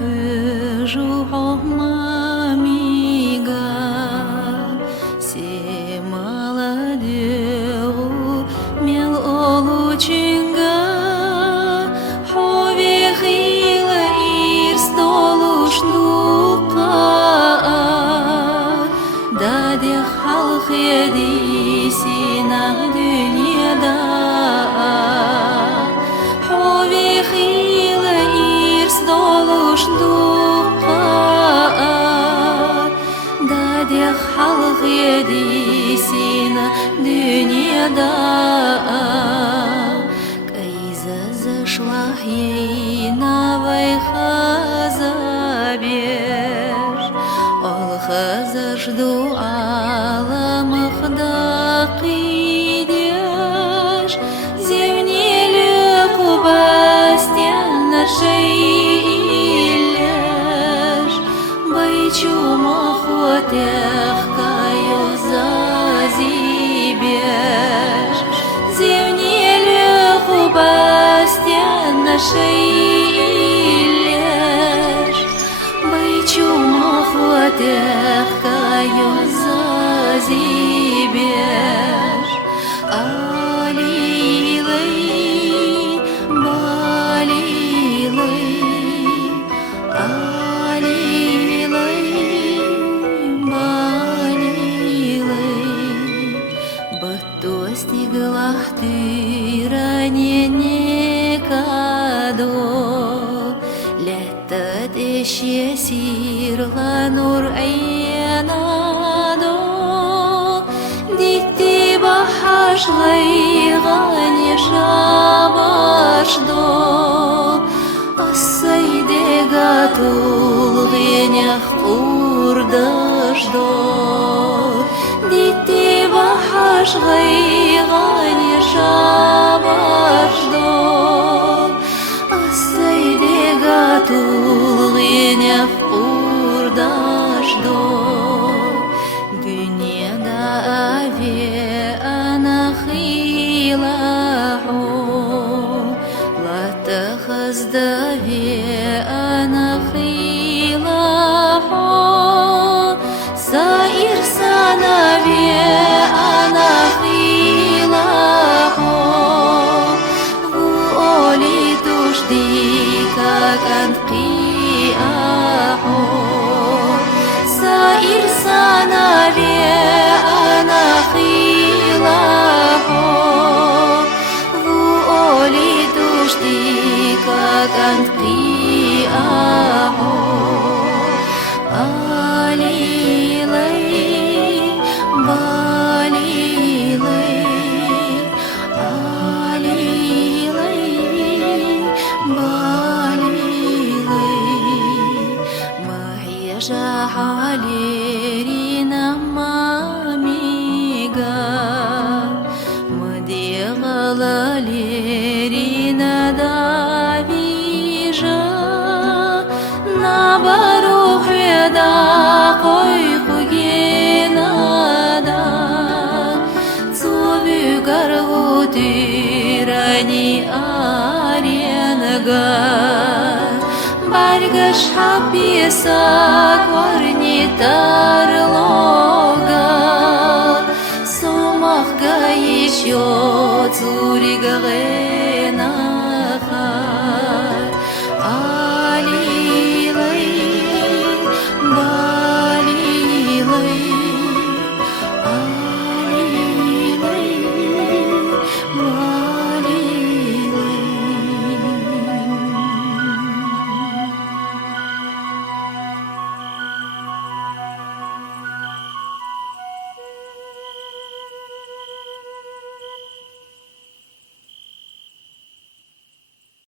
хожу мамига, се молодeu мел олучинга, ховехила ир столушнука, даде халк едисина dünyada. Халық едисина dünyada, Кайза зашла ей новой хазабеш, Ол хазар жду аламықда қидеш, Зевнелі құбастен шейлеш, Байчу махотех каю зазибеш, Зевнелі құбастен шейлеш, Байчу махотех каю зазибеш. Алилей, балилей, Достигла ты ранее кадо, лето еще сирла нур айнадо, дити бахаш гайгане шабашдо, асайде гатул генях урдаждо, дити бахаш гайгане шабашдо, асайде гатул генях урдаждо. Dünyada ave ana khilahu, la takhazda ve ana khilahu, sair sana ve ana khilahu, vu oli tushdi как анqiahu, sair sana ve ana khilahu, vu oli tushdi как анqiahu. Алилей, балилей, алилей, балилей, Махьяжа алерина мамига, Мадегала лерина давижа, Набарух веда койхугенада, Цувюгаргу тирани аренга, Баргаш хаписа кварнитарлога, Сомахга еще цуригагэ.